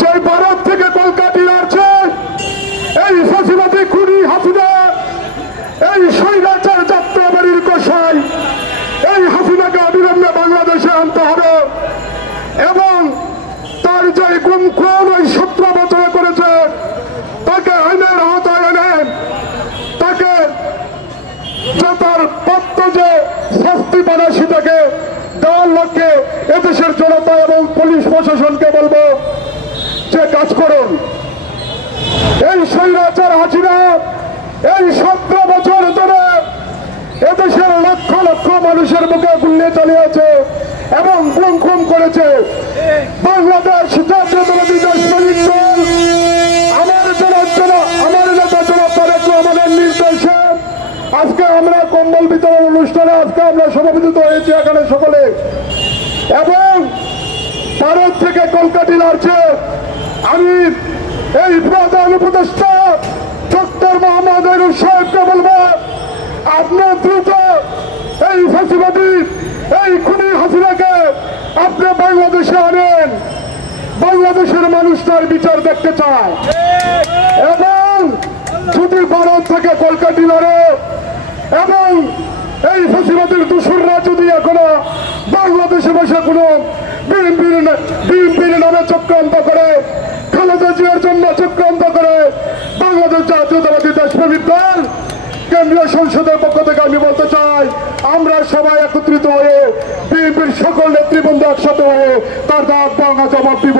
যে ভারত থেকে কলকাতা আসছে এই ফাঁসিবাদী খুনি হাসিনা, এই স্বৈরাচার যাত্রাবাড়ির কষাই, এই হাসিনাকে অবিলম্বে বাংলাদেশে আনতে হবে এবং তার যে গুম খুন ওই 17 বছরে করেছে তাকে আইনের আওতায় এনে তাকে তার পত্র যে শাস্তি পানা সেটাকে দেওয়ার লক্ষ্যে এদেশের জনতা এবং পুলিশ প্রশাসনকে বলবো যে কাজ করুন। এই স্বৈরাচার হাসিনা এই 17 বছর ধরে এদেশের লক্ষ লক্ষ মানুষের মুখে গুলি চালিয়েছে এবং গুম খুন করেছে। বাংলাদেশ জাতীয়তাবাদী দেশপ্রেমিক দল আমার নেতা জনাব তারেক রহমানের নির্দেশে আজকে আমরা কম্বল বিতরণ অনুষ্ঠানে আজকে আমরা সমাবেত হয়েছি এখানে সকলে, এবং ভারত থেকে কলকাতা আসছে আমি এই প্রধান উপদেষ্টা ডক্টর মোহাম্মদ ইউনূস সাহেবকে বলবো আপনার দ্রুত এই ফাঁসিবাদী এই খুনি হাসিনাকে আপনি বাংলাদেশে আনেন। বাংলাদেশের মানুষ তার বিচার দেখতে চায় এবং যদি ভারত থেকে কলকাতা লড়ে এবং এই ফাঁসিবাদীর দূষররা যদি এখনো বাংলাদেশে বসে কোনো বিএনপির নামে চক্রান্ত করে, খালেদা জিয়ার জন্য চক্রান্ত করে, বাংলাদেশ জাতীয়তাবাদী দেশপ্রেমিক দল কেন্দ্রীয় সংসদের পক্ষ থেকে আমি বলতে চাই আমরা সবাই একত্রিত হয়ে বিএনপির সকল নেতৃবৃন্দ একসাথে হয়ে তার জবাব দিব।